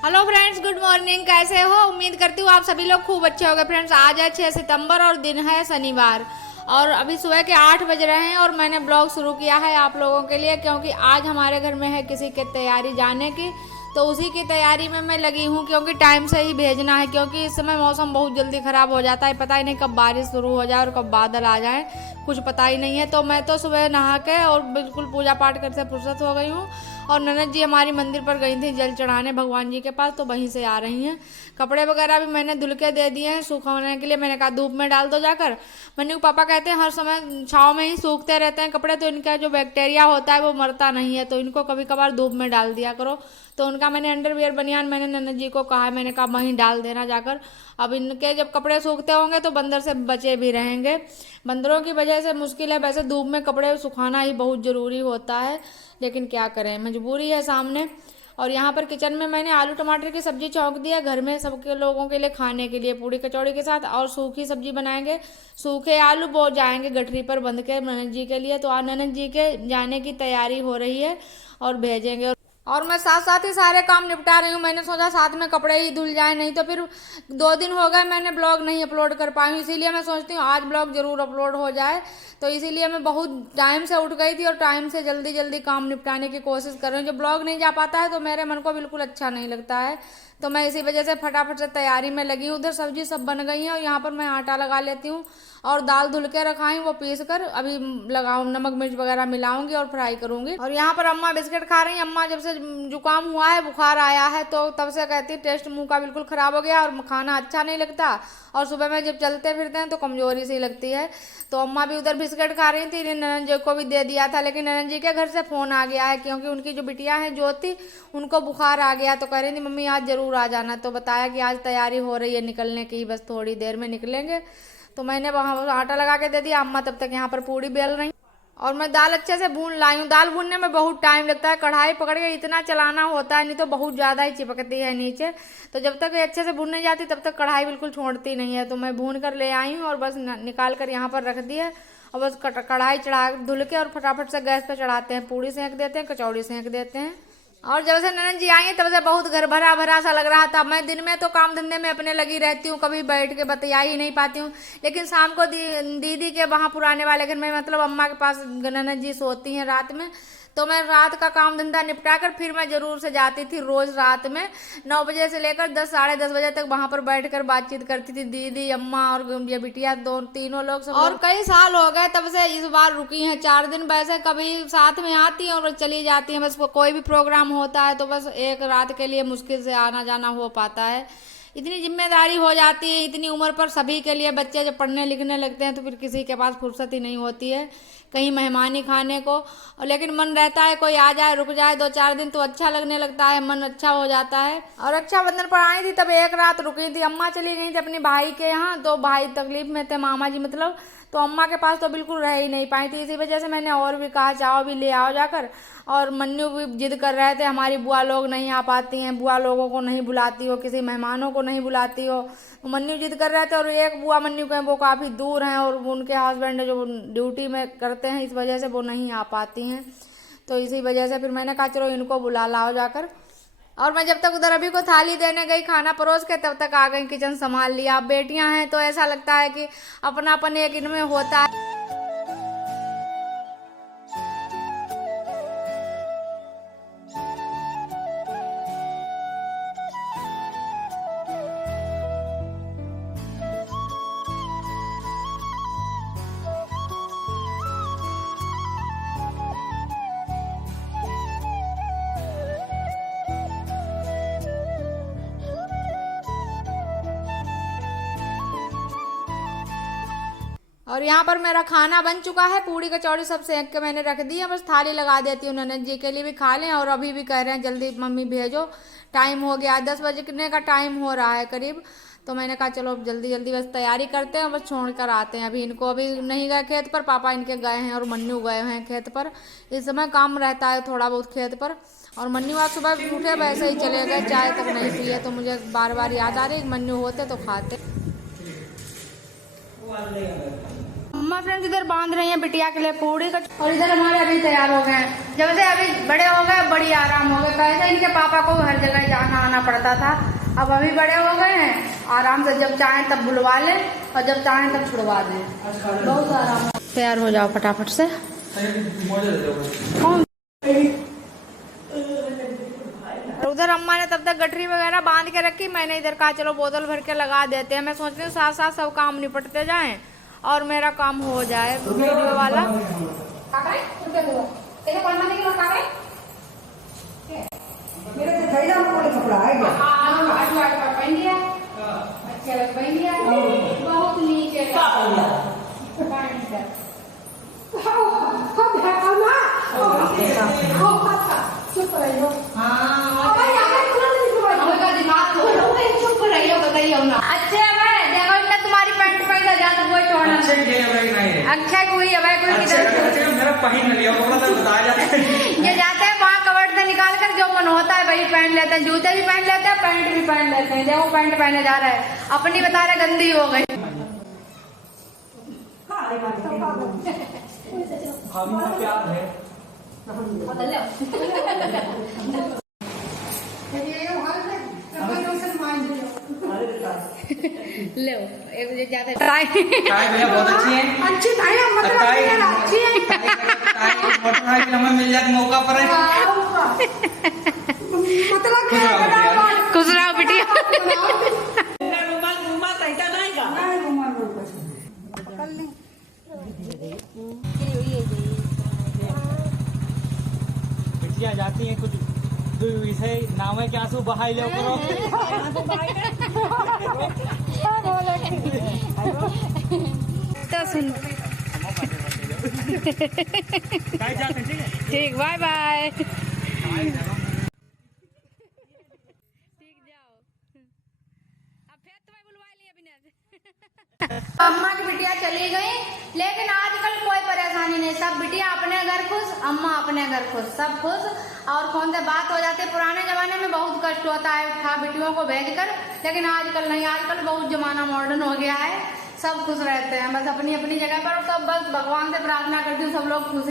Hello friends, good morning. कैसे हो? उम्मीद करती हूँ आप सभी लोग खूब अच्छे होंगे। फ्रेंड्स, आज है 6 सितंबर और दिन है शनिवार और अभी सुबह के 8 बज रहे हैं और मैंने ब्लॉग शुरू किया है आप लोगों के लिए, क्योंकि आज हमारे घर में है किसी की तैयारी जाने की। तो उसी की तैयारी में मैं लगी हूँ, क्योंकि टाइम से ही भेजना है, क्योंकि इस समय मौसम बहुत जल्दी ख़राब हो जाता है। पता ही नहीं कब बारिश शुरू हो जाए और कब बादल आ जाए, कुछ पता ही नहीं है। तो मैं तो सुबह नहा के और बिल्कुल पूजा पाठ करके फुर्सत हो गई हूँ। और ननद जी हमारी मंदिर पर गई थी जल चढ़ाने भगवान जी के पास, तो वहीं से आ रही हैं। कपड़े वगैरह भी मैंने धुल के दे दिए हैं सूखाने के लिए। मैंने कहा धूप में डाल दो जाकर। मन्नू के पापा कहते हैं हर समय छाँव में ही सूखते रहते हैं कपड़े, तो इनका जो बैक्टीरिया होता है वो मरता नहीं है, तो इनको कभी कभार धूप में डाल दिया करो। तो उनका मैंने अंडरवियर बनियान मैंने ननद जी को कहा है, मैंने कहा वहीं डाल देना जाकर। अब इनके जब कपड़े सूखते होंगे तो बंदर से बचे भी रहेंगे। बंदरों की वजह से मुश्किल है। वैसे धूप में कपड़े सुखाना ही बहुत ज़रूरी होता है, लेकिन क्या करें, मजबूरी है सामने। और यहाँ पर किचन में मैंने आलू टमाटर की सब्जी छौंक दी है घर में सबके लोगों के लिए खाने के लिए, पूड़ी कचौड़ी के साथ। और सूखी सब्जी बनाएंगे, सूखे आलू बो जाएंगे गठरी पर बंद के ननद जी के लिए। तो आज ननद जी के जाने की तैयारी हो रही है और भेजेंगे। और मैं साथ साथ ही सारे काम निपटा रही हूँ। मैंने सोचा साथ में कपड़े ही धुल जाए, नहीं तो फिर 2 दिन हो गए मैंने ब्लॉग नहीं अपलोड कर पाई हूँ। इसीलिए मैं सोचती हूँ आज ब्लॉग जरूर अपलोड हो जाए। तो इसीलिए मैं बहुत टाइम से उठ गई थी और टाइम से जल्दी जल्दी काम निपटाने की कोशिश कर रही हूँ। जब ब्लॉग नहीं जा पाता है तो मेरे मन को बिल्कुल अच्छा नहीं लगता है। तो मैं इसी वजह से फटाफट से तैयारी में लगी हूँ। उधर सब्जी सब बन गई है और यहाँ पर मैं आटा लगा लेती हूँ और दाल धुल के रखाई वो पीस कर अभी लगाऊँ, नमक मिर्च वगैरह मिलाऊंगी और फ्राई करूंगी। और यहाँ पर अम्मा बिस्किट खा रही हैं। अम्मा जब से जुकाम हुआ है, बुखार आया है, तो तब से कहती टेस्ट मुंह का बिल्कुल खराब हो गया और खाना अच्छा नहीं लगता, और सुबह में जब चलते फिरते हैं तो कमजोरी सी लगती है। तो अम्मा भी उधर बिस्किट खा रही थी, ननद जी को भी दे दिया था। लेकिन ननद जी के घर से फ़ोन आ गया है, क्योंकि उनकी जो बिटिया है ज्योति, उनको बुखार आ गया। तो कह रही थी मम्मी आज ज़रूर आ जाना। तो बताया कि आज तैयारी हो रही है निकलने की, बस थोड़ी देर में निकलेंगे। तो मैंने वहाँ आटा लगा के दे दिया। अम्मा तब तक यहाँ पर पूड़ी बेल रही और मैं दाल अच्छे से भून लाई हूँ। दाल भूनने में बहुत टाइम लगता है, कढ़ाई पकड़ के इतना चलाना होता है, नहीं तो बहुत ज़्यादा ही चिपकती है नीचे। तो जब तक ये अच्छे से भून नहीं जाती तब तक कढ़ाई बिल्कुल छोड़ती नहीं है। तो मैं भून कर ले आई हूँ और बस निकाल कर यहाँ पर रख दी है। और बस कढ़ाई चढ़ा धुल के और फटाफट से गैस पर चढ़ाते हैं, पूड़ी सेंक देते हैं, कचौड़ी सेंक देते हैं। और जब से ननद जी आई तब से बहुत घर भरा भरा सा लग रहा था। मैं दिन में तो काम धंधे में अपने लगी रहती हूँ, कभी बैठ के बतिया ही नहीं पाती हूँ। लेकिन शाम को दीदी के वहाँ पुराने वाले घर में, मतलब अम्मा के पास ननद जी सोती हैं रात में, तो मैं रात का काम धंधा निपटा कर फिर मैं जरूर से जाती थी रोज रात में 9 बजे से लेकर 10 साढ़े 10 बजे तक वहां पर बैठकर बातचीत करती थी। दीदी, अम्मा और ये बिटिया, दो तीनों लोग सब। और कई साल हो गए तब से इस बार रुकी हैं 4 दिन। वैसे कभी साथ में आती हैं और चली जाती हैं, बस कोई भी प्रोग्राम होता है तो बस एक रात के लिए मुश्किल से आना जाना हो पाता है। इतनी जिम्मेदारी हो जाती है इतनी उम्र पर सभी के लिए। बच्चे जब पढ़ने लिखने लगते हैं तो फिर किसी के पास फुर्सत ही नहीं होती है कहीं मेहमानी खाने को। और लेकिन मन रहता है कोई आ जाए, रुक जाए 2-4 दिन, तो अच्छा लगने लगता है, मन अच्छा हो जाता है। और रक्षाबंधन पर आई थी तब एक रात रुकी थी। अम्मा चली गई थी अपने भाई के यहाँ, तो भाई तकलीफ में थे, मामा जी मतलब, तो अम्मा के पास तो बिल्कुल रह ही नहीं पाई थी। इसी वजह से मैंने और भी कहा जाओ भी ले आओ जाकर। और मन्नू भी जिद कर रहे थे हमारी बुआ लोग नहीं आ पाती हैं, बुआ लोगों को नहीं बुलाती हो, किसी मेहमानों को नहीं बुलाती हो। मन्नू जिद कर रहे थे। और एक बुआ मन्नू के वो काफ़ी दूर हैं और उनके हस्बैंड जो ड्यूटी में करते हैं, इस वजह से वो नहीं आ पाती हैं। तो इसी वजह से फिर मैंने कहा चलो इनको बुला लाओ जाकर। और मैं जब तक उधर अभी को थाली देने गई खाना परोस के, तब तक आ गई किचन संभाल लिया। अब बेटियां हैं तो ऐसा लगता है कि अपनापन एक इनमें होता है। और यहाँ पर मेरा खाना बन चुका है, पूड़ी कचौड़ी सब सेंक के मैंने रख दी है। बस थाली लगा देती हूँ, ननद जी के लिए भी खा लें। और अभी भी कह रहे हैं जल्दी मम्मी भेजो, टाइम हो गया, 10 बजने का टाइम हो रहा है करीब। तो मैंने कहा चलो जल्दी जल्दी बस तैयारी करते हैं, बस छोड़ कर आते हैं। अभी इनको अभी नहीं गए खेत पर, पापा इनके गए हैं और मन्नू गए हैं खेत पर। इस समय काम रहता है थोड़ा बहुत खेत पर। और मन्नू आज सुबह उठे वैसे ही चले गए, चाय तक नहीं पिए। तो मुझे बार बार याद आ रही मन्नू होते तो खाते। अम्मा फ्रेंड्स इधर बांध रही हैं बिटिया के लिए पूड़ी का, और इधर हमारे अभी तैयार हो गए हैं। जब से अभी बड़े हो गए बड़ी आराम हो गए। कैसे इनके पापा को हर जगह जाना बुलवाना पड़ता था। अब अभी बड़े हो गए हैं, आराम से जब चाहें तब बुलवा लें और जब चाहें तब छुड़वा दें। बहुत आराम। तैयार हो जाओ फटाफट से। उधर अम्मा ने तब तक गठरी वगैरह बांध के रखी, मैंने इधर कहा चलो बोतल भर के लगा देते हैं। मैं सोच रही हूँ साथ साथ सब काम निपटते जाएं और मेरा काम हो जाए वीडियो वाला। बहुत नीचे अच्छे तुम्हारी पैंट पहन जा तो कोई छोड़ना अच्छा कोई ये जाते हैं वहाँ कवर्ड से निकाल कर जो मन होता है वही पहन लेते हैं। जूते भी पहन लेते हैं, पैंट भी पहन लेते हैं। देखो पैंट पहने जा रहा है, अपनी बता रहे गंदी हो गई। लो एक ज्यादा ट्राई बहुत अच्छी है, अच्छी हमें मिल जाए मौका पर खुश रहो बिटिया। बिटिया जाती है कुछ विषय नाम है क्या आंसू बहाई लो करो। तो सुन ठीक, बाय बाय। अम्मा की बिटिया चली गई, लेकिन आजकल कोई परेशानी नहीं, सब बिटिया अपने घर खुश, अम्मा अपने घर खुश, सब खुश। और फोन से बात हो जाती है। पुराने जमाने में बहुत कष्ट होता है था बिटियों को भेजकर, लेकिन आजकल नहीं, आजकल बहुत जमाना मॉडर्न हो गया है, सब खुश रहते हैं बस अपनी अपनी जगह पर। सब बस भगवान से प्रार्थना करती हूँ सब लोग खुश